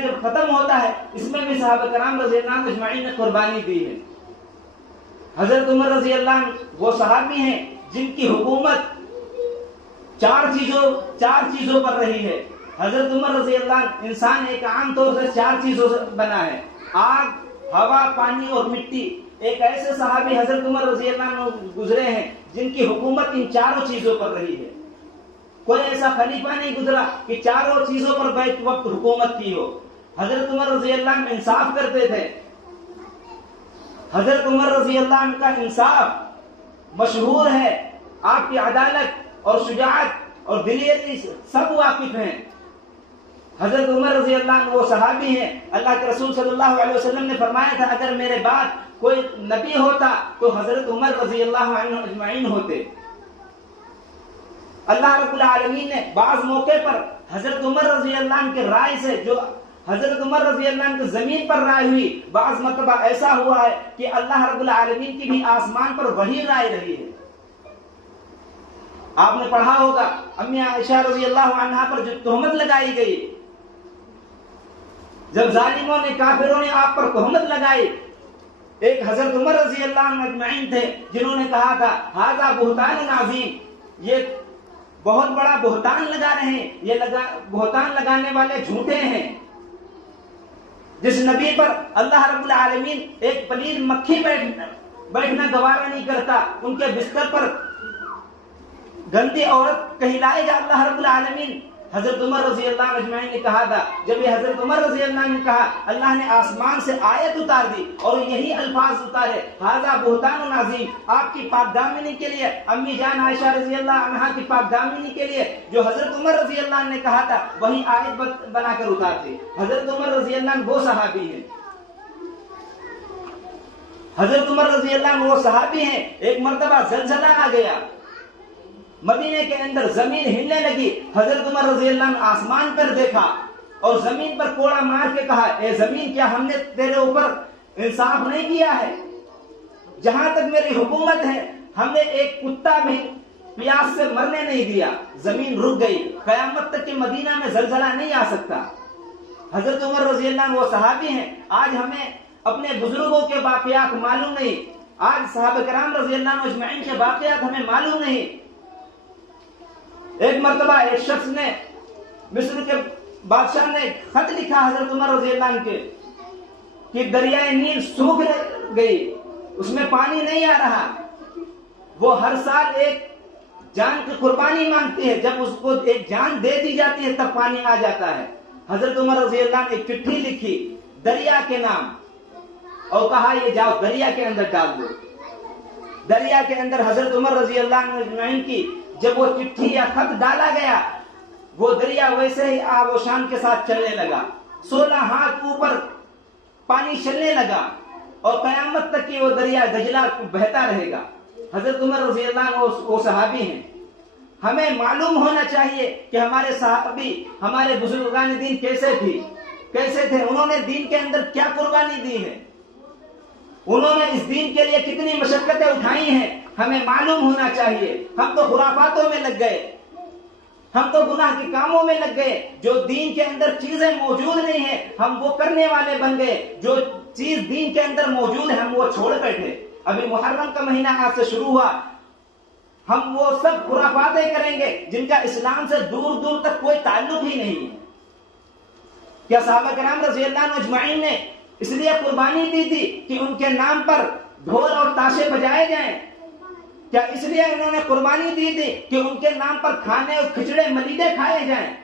जब खत्म होता है इसमें भी सहाबा कराम रज़ी अल्लाह अन्हुम अजमाइन ने कुर्बानी दी है। हजरत उमर रज़ी अल्लाह वो सहाबी हैं जिनकी हुकूमत चार चीजों पर रही है। हजरत उमर रज़ी अल्लाह इंसान एक आम तौर से चार चीजों से बना है, आग, हवा, पानी और मिट्टी। एक ऐसे सहाबी हजरत उमर रज़ी अल्लाह गुजरे हैं जिनकी हुकूमत इन चारों चीजों पर रही है। कोई ऐसा खलीफा नहीं गुजरा कि चारों चीजों पर बैक वक्त हुकूमत की हो। हजरत उमर रज़ी अल्लाह इंसाफ करते थे। हजरत उमर रज़ी अल्लाह का इंसाफ मशहूर है, आपकी अदालत और शुजाअत और दिलेरी सब वाकिफ हैं। हजरत उमर रज़ी अल्लाह वो सहाबी हैं, अल्लाह के रसूल सल्लल्लाहु अलैहि वसल्लम ने फरमाया था अगर मेरे बाद कोई नबी होता तो हजरत उमर रज़ी अल्लाह अन्हु अजमाइन होते। अल्लाह रब्बुल आलमीन ने बाज मौके पर हजरत उमर रज़ी अल्लाह के राय से, जो हजरत उमर रज़ी अल्लाह की जमीन पर राय हुई, बाज मरतबा ऐसा हुआ है कि अल्लाह रब्बुल आलमीन की भी आसमान पर वही राय रही है। आपने पढ़ा होगा अम्मी आयशा रज़ी अल्लाह अन्हा पर जो तोहमत लगाई गई, जब जालिमों ने, काफिरों ने आप पर तोहमत लगाई, एक हजरत उमर रज़ी अल्लाह अजमाइन थे जिन्होंने कहा था हाजा बुहतान अज़ीम, ये बहुत बड़ा बुहतान लगा रहे हैं, ये बुहतान लगाने वाले झूठे हैं। जिस नबी पर अल्लाह रब्बुल आलमीन एक पलीद मक्खी बैठना गवारा नहीं करता, उनके बिस्तर पर गंदी औरत कहलाएगा अल्लाह रब्बुल आलमीन। हजरत उमर रज़ी अल्लाह अजमाइन ने कहा था, जब ये हजरत उमर रज़ी अल्लाह ने कहा, अल्लाह ने आसमान से आयत उतार दी और यही अल्फाज उतारे, हाजा बुहतान अज़ीम, आपकी पाकदामिनी के लिए, अम्मी जान आयशा रज़ी अल्लाह अन्हा की पाकदामिनी के लिए जो हजरत उमर रज़ी अल्लाह ने कहा था वही आयत बनाकर उतारते। हजरत उमर रज़ी अल्लाह वो सहाबी है। हजरत उमर रज़ी अल्लाह वो सहाबी है। एक मर्तबा ज़लज़ला आ गया, मदीने के अंदर जमीन हिलने लगी। हजरत उमर रज़ी अल्लाह ने आसमान पर देखा और जमीन पर कोड़ा मार के कहा, ए जमीन, क्या हमने तेरे ऊपर इंसाफ नहीं किया है? जहां तक मेरी हुकूमत है हमने एक कुत्ता भी प्यास से मरने नहीं दिया। जमीन रुक गई, कयामत तक के मदीना में जलजला नहीं आ सकता। हजरत उमर रज़ी अल्लाह वो सहाबी हैं। आज हमें अपने बुजुर्गों के वाकयात मालूम नहीं, आज सहाबा कराम रज़ी अल्लाह अजमाइन के वाकयात हमें मालूम नहीं। एक मर्तबा एक शख्स ने, मिस्र के बादशाह ने खत लिखा हजरत उमर रज़ी अल्लाह के कि दरियाए नील सूख गई, उसमें पानी नहीं आ रहा। वो हर साल एक जान की कुर्बानी मांगती है, जब उसको एक जान दे दी जाती है तब पानी आ जाता है। हजरत उमर रज़ी अल्लाह ने एक चिट्ठी लिखी दरिया के नाम और कहा ये जाओ दरिया के अंदर डाल दो। दरिया के अंदर हजरत उमर रज़ी अल्लाह की जब वो चिट्ठी या खत डाला गया, वो दरिया वैसे ही आबोशान के साथ चलने लगा। 16 हाथ ऊपर पानी चलने लगा और कयामत तक की वो दरिया दजला बहता रहेगा। हजरत उमर रज़ी अल्लाह वो सहाबी हैं। हमें मालूम होना चाहिए कि हमारे सहाबी, हमारे बुजुर्गान दीन कैसे थे, उन्होंने दीन के अंदर क्या कुर्बानी दी है, उन्होंने इस दीन के लिए कितनी मशक्कतें उठाई हैं, हमें मालूम होना चाहिए। हम तो खुराफातों में लग गए, हम तो गुनाह के कामों में लग गए। जो दीन के अंदर चीजें मौजूद नहीं है हम वो करने वाले बन गए, जो चीज दीन के अंदर मौजूद है हम वो छोड़ बैठे। अभी मुहर्रम का महीना आज से शुरू हुआ, हम वो सब खुराफातें करेंगे जिनका इस्लाम से दूर दूर तक कोई ताल्लुक ही नहीं है। क्या सहाबा कराम रज़ी अल्लाह अजमाइन ने इसलिए कुर्बानी दी थी कि उनके नाम पर ढोल और ताशे बजाए जाएं? क्या इसलिए उन्होंने कुर्बानी दी थी कि उनके नाम पर खाने और खिचड़े मलीदे खाए जाएं?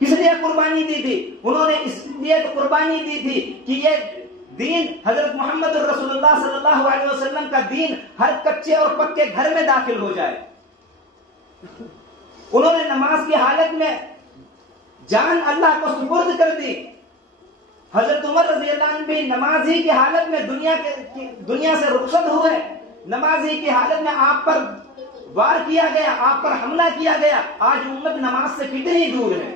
किस लिए कुर्बानी दी थी? उन्होंने इसलिए तो कुर्बानी दी थी कि ये दीन हजरत मोहम्मद रसूलुल्लाह सल्लल्लाहु अलैहि वसल्लम का दीन हर कच्चे और पक्के घर में दाखिल हो जाए। उन्होंने नमाज की हालत में जान अल्लाह को सुपुर्द कर दी। हजरत उमर रज़ी अल्लाह अन्हु भी नमाजी की हालत में दुनिया से रुखसत हुए। नमाजी की हालत में आप पर वार किया गया, आप पर हमला किया गया। आज उम्मत नमाज से कितनी दूर है।